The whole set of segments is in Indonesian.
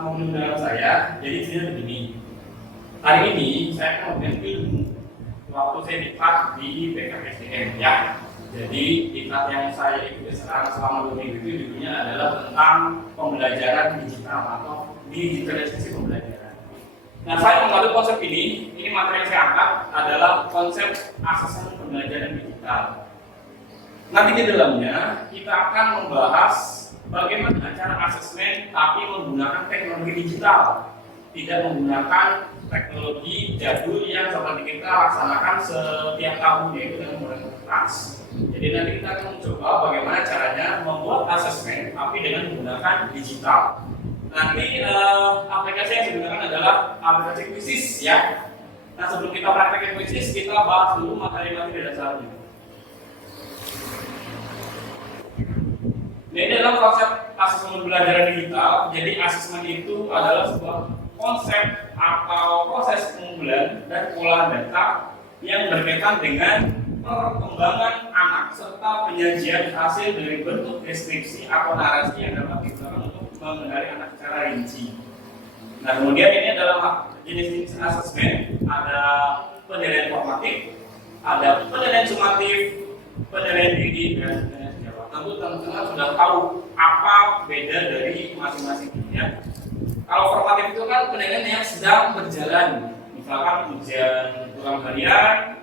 mau mengundang saya, jadi ceritanya begini. Hari ini saya akan memberikan ilmu waktu saya diklat di BKSDM ya. Jadi diklat yang saya ikuti sekarang selama 2 minggu itu judulnya adalah tentang pembelajaran digital atau digitalisasi pembelajaran. Nah, saya mengambil konsep ini materi yang saya angkat adalah konsep asesmen pembelajaran digital. Nanti di dalamnya kita akan membahas bagaimana cara asesmen tapi menggunakan teknologi digital, tidak menggunakan teknologi jadul yang seperti kita laksanakan setiap tahun, yaitu dengan menggunakan kertas. Jadi nanti kita akan mencoba bagaimana caranya membuat asesmen tapi dengan menggunakan digital. Nanti aplikasi yang saya gunakan adalah aplikasi Quizizz ya. Nah, sebelum kita praktekkan Quizizz, kita bahas dulu materi-materi dasarnya. Ini adalah konsep asesmen pembelajaran digital. Jadi asesmen itu adalah sebuah konsep atau proses pengumpulan dan pengolahan data yang berkaitan dengan perkembangan anak serta penyajian hasil dari bentuk deskripsi atau narasi yang dapat digunakan untuk mengenali anak secara rinci. Nah, kemudian ini adalah jenis-jenis asesmen, ada penilaian formatif, ada penilaian sumatif, penilaian diri, dan tentu teman-teman sudah tahu apa beda dari masing-masing ya. Kalau formatif itu kan penilaian yang sedang berjalan, misalkan ujian ulang harian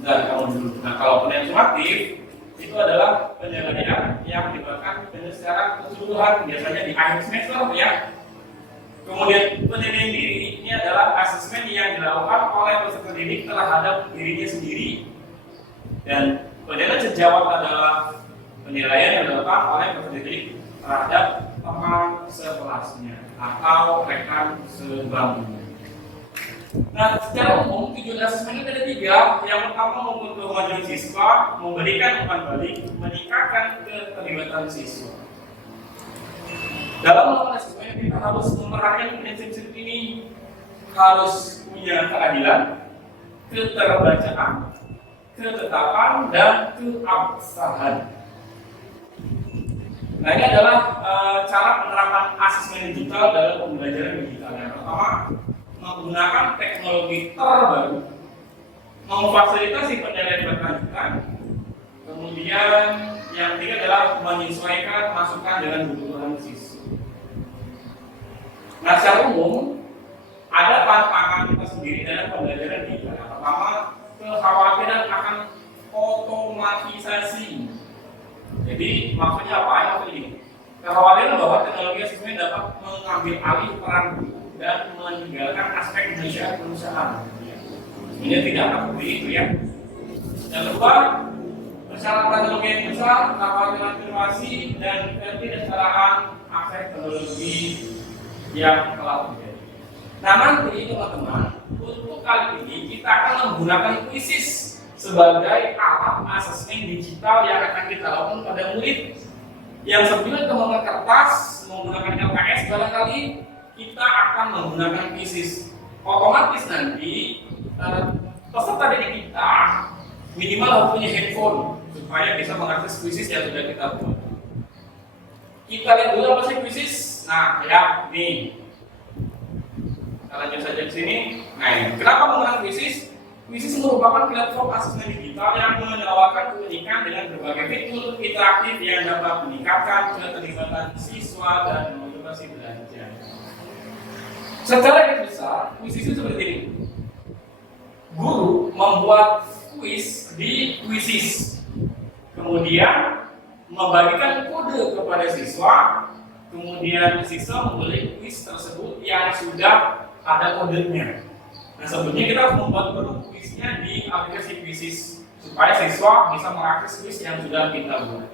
dan kamu dulu. Nah, kalau penilaian sumatif itu adalah penilaian yang dilakukan secara keseluruhan, biasanya di akhir semester ya. Kemudian penilaian diri ini adalah asesmen yang dilakukan oleh peserta didik terhadap dirinya sendiri, dan penilaian sejawat adalah penilaian yang dilakukan oleh peserta didik terhadap teman sekelasnya atau rekan sebangkunya. Nah, secara umum tujuan asesmen itu ada 3. Yang pertama, membentuk kemajuan siswa, memberikan umpan balik, meningkatkan keterlibatan siswa. Dalam melakukan asesmen kita harus memperhatikan prinsip-prinsip ini, harus punya keadilan, keterbacaan, ketetapan, dan keabsahan. Nah, ini adalah cara penerapan asesmen digital dalam pembelajaran digital. Yang pertama, menggunakan teknologi terbaru, memfasilitasi penilaian berkelanjutan. Kemudian yang ketiga adalah menyesuaikan masukan dengan kebutuhan siswa. Nah, secara umum ada tantangan kita sendiri dalam pembelajaran digital. Yang pertama, kekhawatiran akan otomatisasi. Jadi maksudnya apa? Maksudnya ini, kekhawatiran bahwa teknologi asesmen dapat mengambil alih peran guru dan meninggalkan aspek perusahaan. Ini tidak seperti itu ya. Yang kedua, persyaratan teknologi yang besar, kekhawatiran privasi, dan ketidaksetaraan akses teknologi yang telah terjadi. Nah, nanti teman-teman, untuk kali ini kita akan menggunakan Quizizz sebagai alat asesmen digital yang akan kita lakukan pada murid yang sebelum menggunakan kertas, menggunakan LKS, barangkali kita akan menggunakan Quizizz. Otomatis nanti peserta didik kita minimal harus punya handphone supaya bisa mengakses Quizizz yang sudah kita buat. Kita lihat dulu apa sih Quizizz. Nah, ya, nih. Kita lanjut saja ke sini. Nah, ini. Kenapa menggunakan Quizizz? Quizizz merupakan platform asesmen digital yang menawarkan keunikan dengan berbagai fitur interaktif yang dapat meningkatkan keterlibatan siswa dan motivasi belajar. Secara garis besar, Quizizz itu seperti ini. Guru membuat kuis di Quizizz, kemudian membagikan kode kepada siswa, kemudian siswa memilih kuis tersebut yang sudah ada kodenya. Nah, sebelumnya kita harus membuat dulu kuisnya di aplikasi Quizizz supaya siswa bisa mengakses kuis yang sudah kita buat.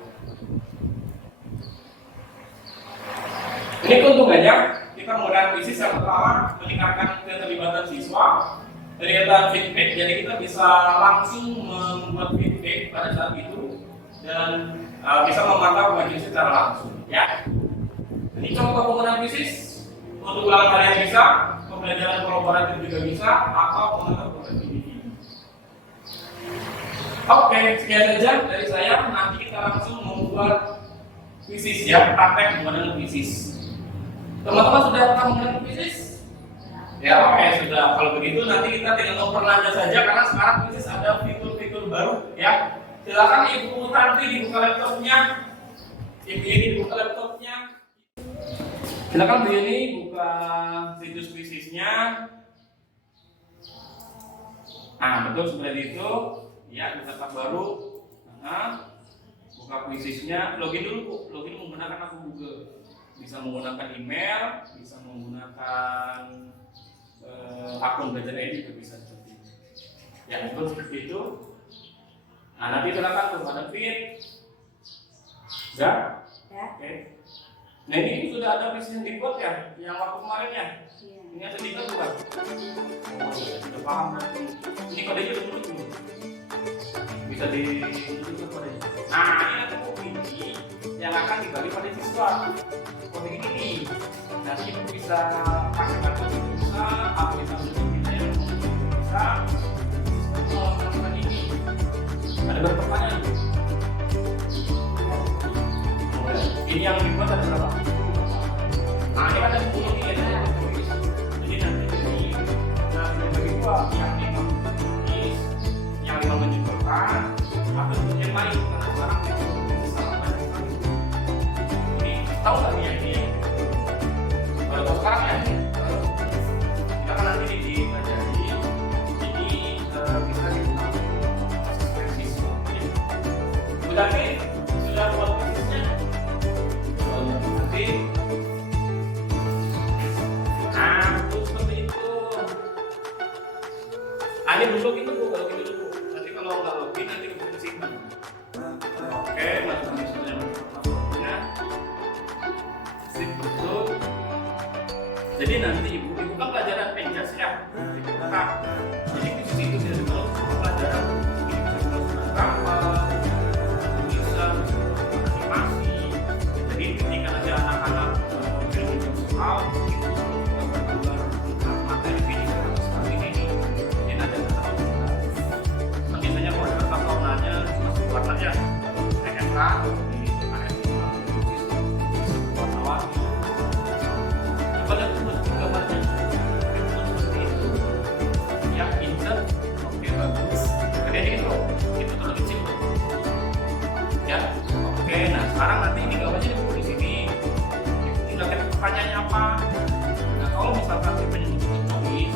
Ini keuntungannya, kita menggunakan Quizizz yang pertama meningkatkan keterlibatan siswa, meningkatkan feedback, jadi kita bisa langsung membuat feedback pada saat itu dan bisa memantau kemajuan secara langsung. Ya, ini contoh penggunaan Quizizz untuk ulangan harian bisa, pembelajaran kolaboratif juga bisa, atau penggunaan program individu. Oke, sekian saja dari saya. Nanti kita langsung membuat Quizizz ya, praktek menggunakan Quizizz. Teman-teman sudah pernah mengenal puisis? Ya, oke, sudah. Kalau begitu nanti kita tinggal memperlanjut saja karena sekarang puisis ada fitur-fitur baru ya. Silakan Ibu Tanti dibuka laptopnya. Ibu ini buka laptopnya. Silakan Bu Yeni buka situs puisisnya. Nah, betul seperti itu. Ya, buka tab baru. Nah, buka puisisnya. Login dulu Bu. Login menggunakan akun Google. Bisa menggunakan email, bisa menggunakan akun Belajar ID juga bisa seperti itu. Ya, betul seperti itu. Nah, nanti silakan tuh pada feed. Ya? Oke. Nah, ini sudah ada puisis yang dibuat ya, yang waktu kemarin ya. Ini ada di bukan? Oh, sudah paham nanti. Ini kodenya udah muncul belum? Bisa ditunjukkan kodenya. Nah, ini nanti buku ini yang akan dibagi pada siswa. Kode ini nih. Nanti ibu bisa pakai kartu bisa, aplikasi kita yang bisa. Melakukan ini. Ada berpertanyaan. Ini yang dibuat ada berapa? Nah, ini ada 10 nih ya. Jadi nanti ini bagi dua, yang 5 tulis, yang 5 menunjukkan, atau yang lain karena sekarang itu sangat banyak sekali. Ini tahu nggak nih yang ini? Kalau tahu sekarang ya, silakan nanti dipelajari. Ini bisa digunakan asisten siswa. Sudah nih, sudah buat puisisnya. Nanti. Nah, itu seperti itu. Ini belum login dulu, kalau login dulu. Nanti kalau nggak login nanti kita simpan. Oke, masuk sudah masuknya. Sip betul. Jadi nanti ibu kan pelajaran penjas ya. Jadi di situ tidak ada pelajaran ini bisa dilakukan gambar, tulisan, animasi. Jadi ketika ada anak-anak film soal itu gambar-gambar materi video seperti ini. Biasanya kalau ada kertas warnanya masuk warnanya ENK di warna-warni. Coba lihat dulu gambarnya seperti itu. Ya, insert, oke bagus. Kemudian ini tuh, itu terlalu kecil tuh. Ya, oke. Nah sekarang nanti ini gambarnya di sini. Tinggal ketik pertanyaannya apa. Nah kalau misalkan kita menyebut tulis,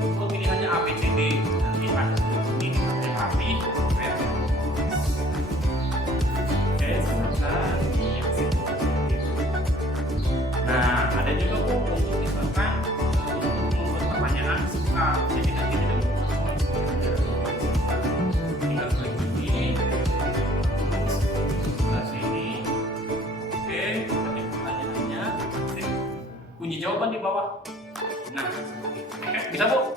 itu pilihannya A, B, C, D. Nanti ada ini rapi, nah ada juga untuk misalkan untuk membuat pertanyaan suka, jadi nanti tidak tinggal klik ini sebelah sini. Oke, ketik pertanyaannya, kunci jawaban di bawah. Nah, bisa Bu?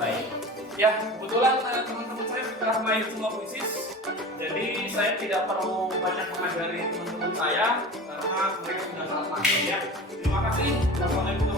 Baik. Ya, kebetulan teman-teman saya sudah main semua puisis, jadi saya tidak perlu banyak mengajari teman-teman saya karena mereka sudah sangat mahir ya. Terima kasih. Wassalamualaikum.